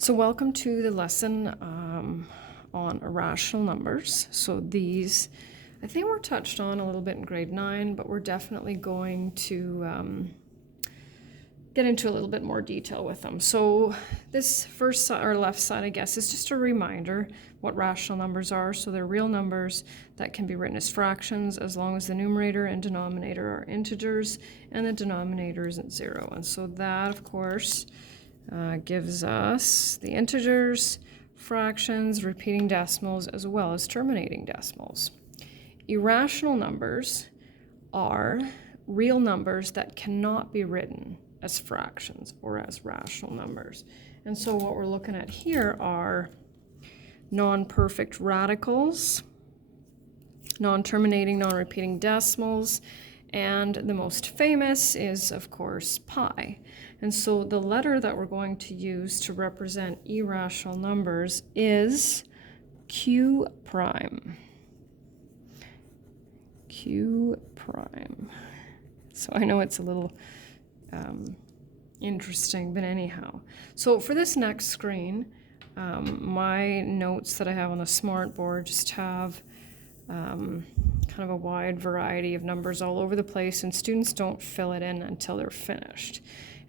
So welcome to the lesson on irrational numbers. So these, I think were touched on a little bit in grade 9, but we're definitely going to get into a little bit more detail with them. So this first side, or left side, I guess, is just a reminder what rational numbers are. So they're real numbers that can be written as fractions as long as the numerator and denominator are integers and the denominator isn't 0. And so that, of course, gives us the integers, fractions, repeating decimals, as well as terminating decimals. Irrational numbers are real numbers that cannot be written as fractions or as rational numbers. And so what we're looking at here are non-perfect radicals, non-terminating, non-repeating decimals, and the most famous is, of course, pi. And so the letter that we're going to use to represent irrational numbers is Q prime. Q prime. So I know it's a little interesting, but anyhow. So for this next screen, my notes that I have on the smart board just have kind of a wide variety of numbers all over the place, and students don't fill it in until they're finished.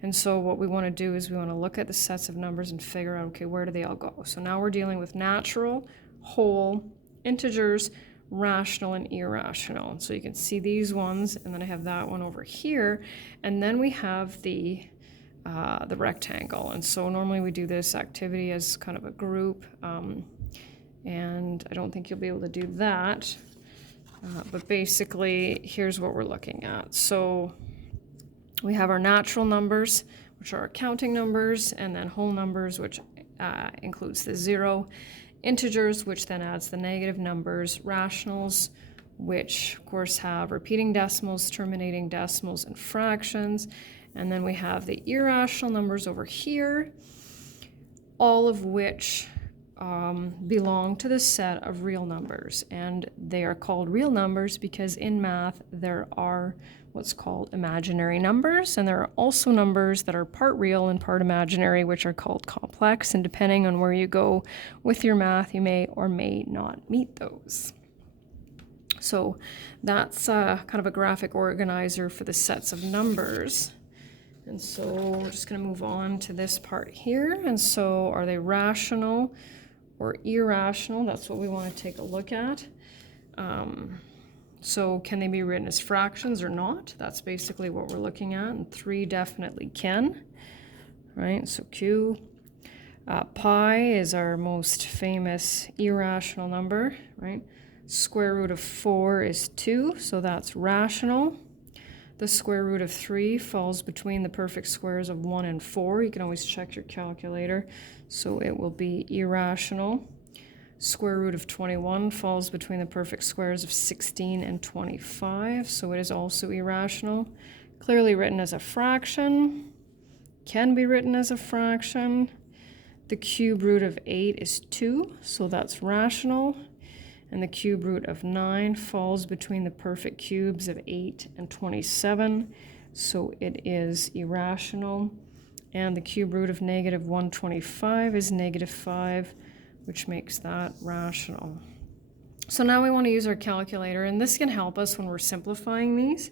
And so what we want to do is we want to look at the sets of numbers and figure out, okay, where do they all go? So now we're dealing with natural, whole, integers, rational, and irrational. So you can see these ones, and then I have that one over here, and then we have the rectangle. And so normally we do this activity as kind of a group, and I don't think you'll be able to do that. But basically, here's what we're looking at. So we have our natural numbers, which are our counting numbers, and then whole numbers, which includes the 0, integers, which then adds the negative numbers, rationals, which of course have repeating decimals, terminating decimals, and fractions. And then we have the irrational numbers over here, all of which belong to the set of real numbers. And they are called real numbers because in math there are what's called imaginary numbers, and there are also numbers that are part real and part imaginary, which are called complex, and depending on where you go with your math, you may or may not meet those. So that's kind of a graphic organizer for the sets of numbers. And so we're just going to move on to this part here. And so are they rational or irrational? That's what we want to take a look at. So can they be written as fractions or not? That's basically what we're looking at, and 3 definitely can, right? So Q. Pi is our most famous irrational number, right? Square root of 4 is 2, so that's rational. The square root of 3 falls between the perfect squares of 1 and 4. You can always check your calculator, so it will be irrational. Square root of 21 falls between the perfect squares of 16 and 25, so it is also irrational. Clearly written as a fraction, can be written as a fraction. The cube root of 8 is 2, so that's rational. And the cube root of 9 falls between the perfect cubes of 8 and 27, so it is irrational. And the cube root of negative 125 is negative 5, which makes that rational. So now we want to use our calculator, and this can help us when we're simplifying these.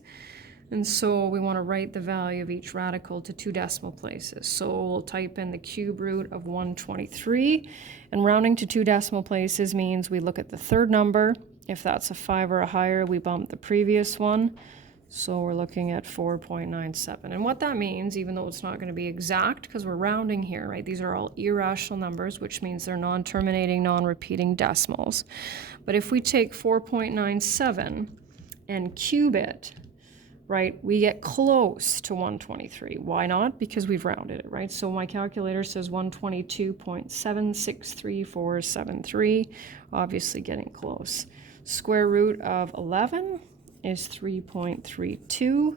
And so we want to write the value of each radical to 2 decimal places. So we'll type in the cube root of 123, and rounding to 2 decimal places means we look at the third number. If that's a 5 or a higher, we bump the previous one. So we're looking at 4.97. And what that means, even though it's not going to be exact because we're rounding here, right? These are all irrational numbers, which means they're non-terminating, non-repeating decimals. But if we take 4.97 and cube it, right, we get close to 123. Why not? Because we've rounded it, right? So my calculator says 122.763473, obviously getting close. Square root of 11 is 3.32.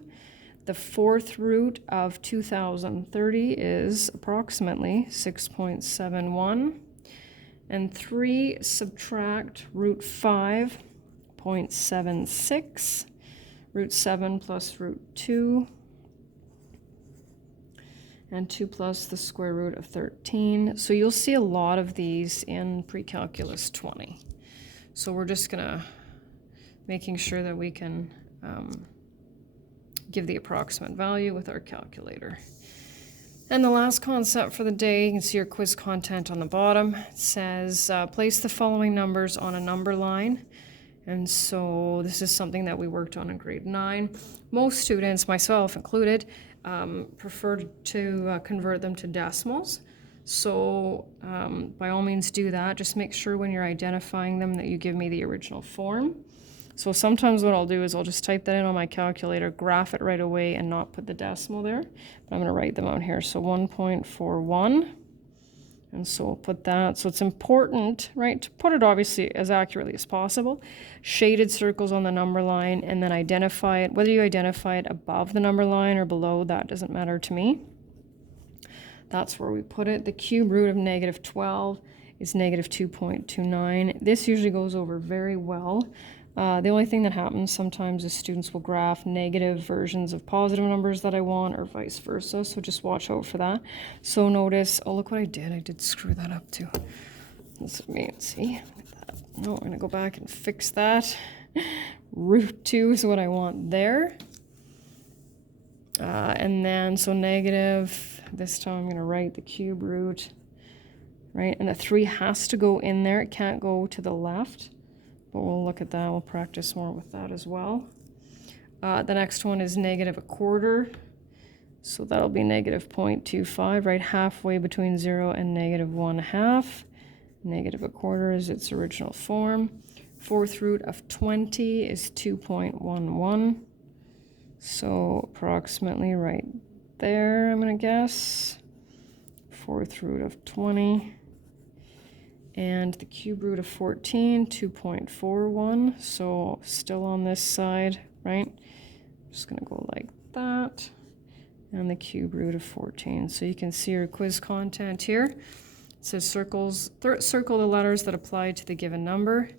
The fourth root of 2030 is approximately 6.71. And 3 subtract root 5.76. Root 7 plus root 2. and 2 plus the square root of 13. So you'll see a lot of these in pre-calculus 20. So we're just gonna making sure that we can give the approximate value with our calculator. And the last concept for the day, you can see your quiz content on the bottom. It says, place the following numbers on a number line. And so this is something that we worked on in grade 9. Most students, myself included, prefer to convert them to decimals. So by all means do that. Just make sure when you're identifying them that you give me the original form. So sometimes what I'll do is I'll just type that in on my calculator, graph it right away, and not put the decimal there. But I'm going to write them out here. So 1.41. And so we'll put that. So it's important, right, to put it obviously as accurately as possible. Shaded circles on the number line, and then identify it. Whether you identify it above the number line or below, that doesn't matter to me. That's where we put it. The cube root of negative 12 is negative 2.29. This usually goes over very well. The only thing that happens sometimes is students will graph negative versions of positive numbers that I want, or vice versa, so just watch out for that. So notice, oh look what I did screw that up too. Let's see, no, I'm gonna go back and fix that. Root 2 is what I want there. And then, so negative, this time I'm gonna write the cube root, right? And the 3 has to go in there, it can't go to the left. But we'll look at that, we'll practice more with that as well. The next one is negative 1/4. So that'll be negative 0.25, right halfway between 0 and negative 1/2. Negative 1/4 is its original form. 4th root of 20 is 2.11. So approximately right there, I'm gonna guess. 4th root of 20. And the cube root of 14, 2.41, so still on this side, right? Just gonna go like that, and the cube root of 14. So you can see your quiz content here. It says circle the letters that apply to the given number.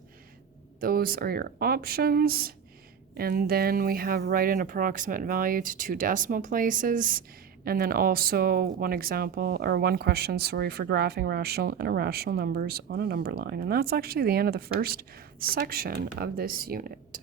Those are your options. And then we have write an approximate value to 2 decimal places. And then also one question, for graphing rational and irrational numbers on a number line. And that's actually the end of the first section of this unit.